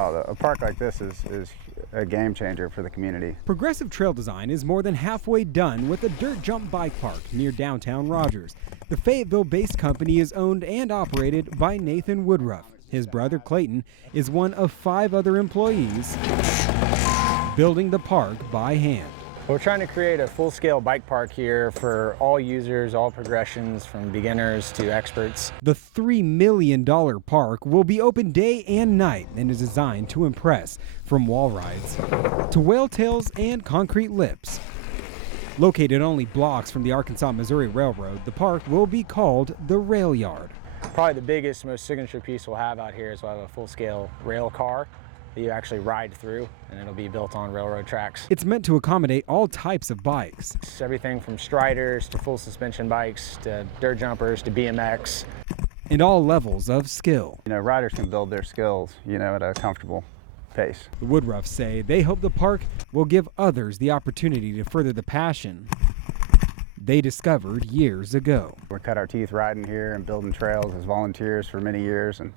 Oh, a park like this is a game changer for the community. Progressive Trail Design is more than halfway done with a dirt jump bike park near downtown Rogers. The Fayetteville-based company is owned and operated by Nathan Woodruff. His brother Clayton is one of 5 other employees building the park by hand. We're trying to create a full-scale bike park here for all users, all progressions, from beginners to experts. The $3 million park will be open day and night and is designed to impress, from wall rides to whale tails and concrete lips. Located only blocks from the Arkansas-Missouri Railroad, the park will be called the Rail Yard. Probably the biggest, most signature piece we'll have out here is we'll have a full-scale rail car that you actually ride through, and it'll be built on railroad tracks. It's meant to accommodate all types of bikes. It's everything from striders to full suspension bikes to dirt jumpers to BMX. And all levels of skill. Riders can build their skills, at a comfortable pace. The Woodruffs say they hope the park will give others the opportunity to further the passion they discovered years ago. We cut our teeth riding here and building trails as volunteers for many years, and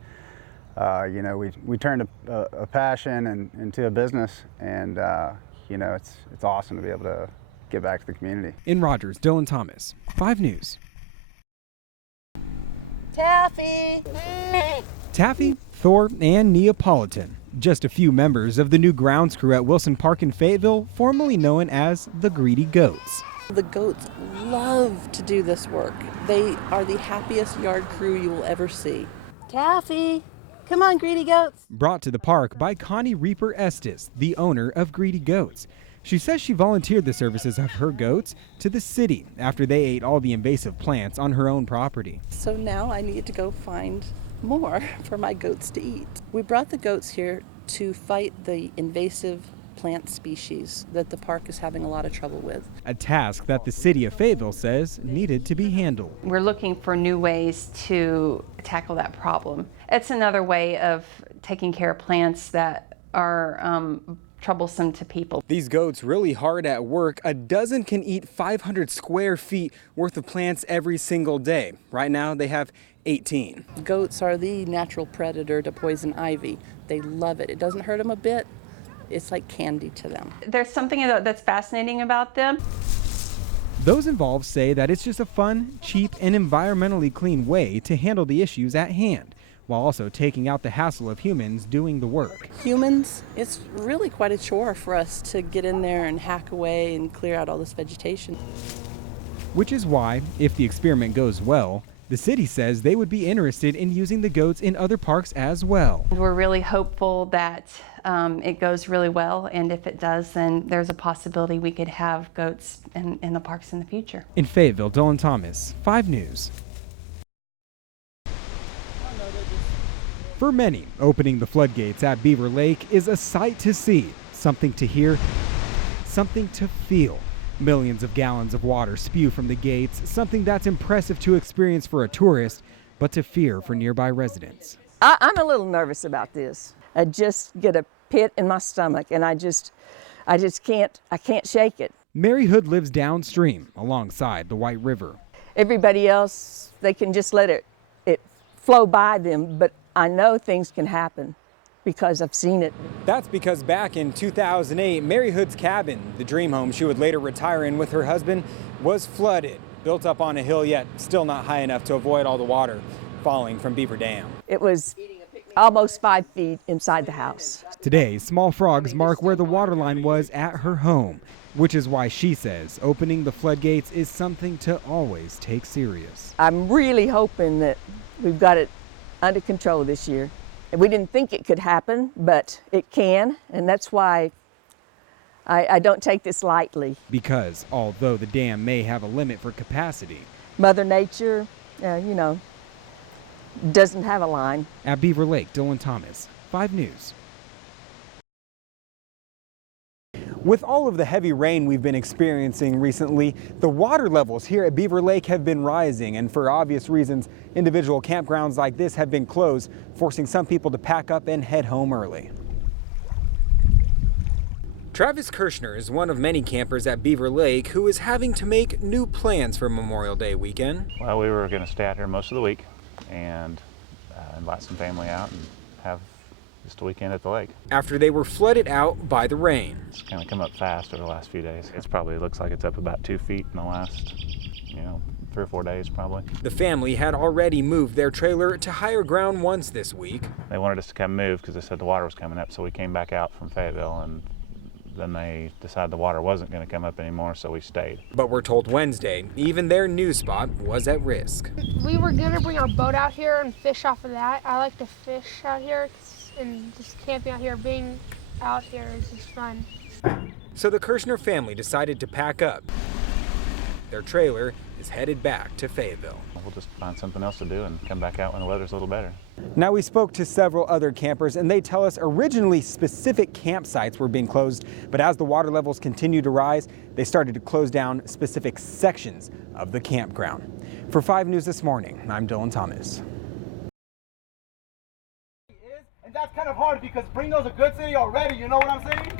we turned a passion into a business, and it's awesome to be able to give back to the community. In Rogers, Dylan Thomas, 5 News. Taffy! Taffy, Thor, and Neapolitan. Just a few members of the new grounds crew at Wilson Park in Fayetteville, formerly known as the Greedy Goats. The goats love to do this work. They are the happiest yard crew you will ever see. Taffy! Come on, Greedy Goats. Brought to the park by Connie Reaper Estes, the owner of Greedy Goats. She says she volunteered the services of her goats to the city after they ate all the invasive plants on her own property. So now I need to go find more for my goats to eat. We brought the goats here to fight the invasive plant species that the park is having a lot of trouble with. A task that the city of Fayetteville says needed to be handled. We're looking for new ways to tackle that problem. It's another way of taking care of plants that are troublesome to people. These goats really hard at work. A dozen can eat 500 square feet worth of plants every single day. Right now they have 18. Goats are the natural predator to poison ivy. They love it. It doesn't hurt them a bit. It's like candy to them. There's something that's fascinating about them. Those involved say that it's just a fun, cheap, and environmentally clean way to handle the issues at hand, while also taking out the hassle of humans doing the work. Humans, it's really quite a chore for us to get in there and hack away and clear out all this vegetation. Which is why, if the experiment goes well, the city says they would be interested in using the goats in other parks as well. We're really hopeful that it goes really well, and if it does, then there's a possibility we could have goats in the parks in the future. In Fayetteville, Dylan Thomas, 5 News. For many, opening the floodgates at Beaver Lake is a sight to see, something to hear, something to feel. Millions of gallons of water spew from the gates, something that's impressive to experience for a tourist, but to fear for nearby residents. I'm a little nervous about this. I just get a pit in my stomach, and I can't shake it. Mary Hood lives downstream, alongside the White River. Everybody else, they can just let it flow by them, but I know things can happen because I've seen it. That's because back in 2008, Mary Hood's cabin, the dream home she would later retire in with her husband, was flooded, built up on a hill yet still not high enough to avoid all the water falling from Beaver Dam. It was almost 5 feet inside the house. Today, small frogs mark where the water line was at her home, which is why she says opening the floodgates is something to always take serious. I'm really hoping that we've got it under control this year. And we didn't think it could happen, but it can, and that's why I don't take this lightly. Because although the dam may have a limit for capacity, Mother Nature, doesn't have a line. At Beaver Lake, Dylan Thomas, 5 News. With all of the heavy rain we've been experiencing recently, the water levels here at Beaver Lake have been rising, and for obvious reasons, individual campgrounds like this have been closed, forcing some people to pack up and head home early. Travis Kirschner is one of many campers at Beaver Lake who is having to make new plans for Memorial Day weekend. Well, we were going to stay out here most of the week and invite some family out and have just a weekend at the lake. After they were flooded out by the rain. It's kind of come up fast over the last few days. It's probably looks like it's up about 2 feet in the last, 3 or 4 days probably. The family had already moved their trailer to higher ground once this week. They wanted us to come move because they said the water was coming up, so we came back out from Fayetteville, and then they decided the water wasn't going to come up anymore, so we stayed. But we're told Wednesday, even their new spot was at risk. We were going to bring our boat out here and fish off of that. I like to fish out here, and just camping out here, being out here is just fun. So the Kirshner family decided to pack up. Their trailer is headed back to Fayetteville. We'll just find something else to do and come back out when the weather's a little better. Now, we spoke to several other campers, and they tell us originally specific campsites were being closed, but as the water levels continued to rise, they started to close down specific sections of the campground. For 5 News This Morning, I'm Dylan Thomas. And that's kind of hard because Springdale's a good city already, you know what I'm saying?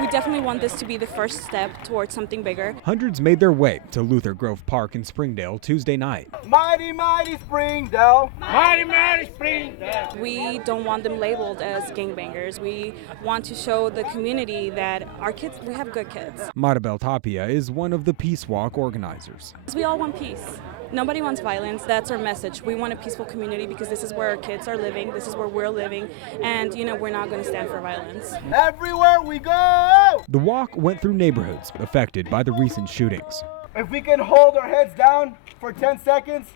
We definitely want this to be the first step towards something bigger. Hundreds made their way to Luther Grove Park in Springdale Tuesday night. Mighty, mighty Springdale. Mighty, mighty Springdale. We don't want them labeled as gangbangers. We want to show the community that our kids, we have good kids. Maribel Tapia is one of the Peace Walk organizers. We all want peace. Nobody wants violence. That's our message. We want a peaceful community because this is where our kids are living. This is where we're living. And, we're not going to stand for violence. Everywhere we go! The walk went through neighborhoods affected by the recent shootings. If we can hold our heads down for 10 seconds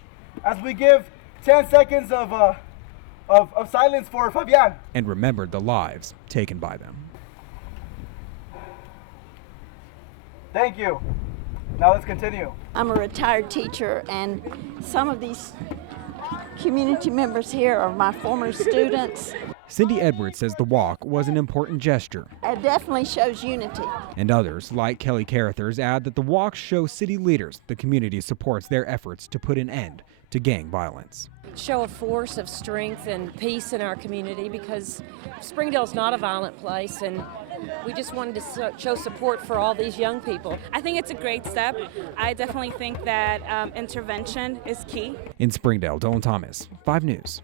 as we give 10 seconds of silence for Fabian. And remembered the lives taken by them. Thank you. Now let's continue. I'm a retired teacher, and some of these community members here are my former students. Cindy Edwards says the walk was an important gesture. It definitely shows unity. And others, like Kelly Carruthers, add that the walk shows city leaders the community supports their efforts to put an end to gang violence. Show a force of strength and peace in our community because Springdale's not a violent place, and we just wanted to show support for all these young people. I think it's a great step. I definitely think that intervention is key. In Springdale, Dylan Thomas, 5 News.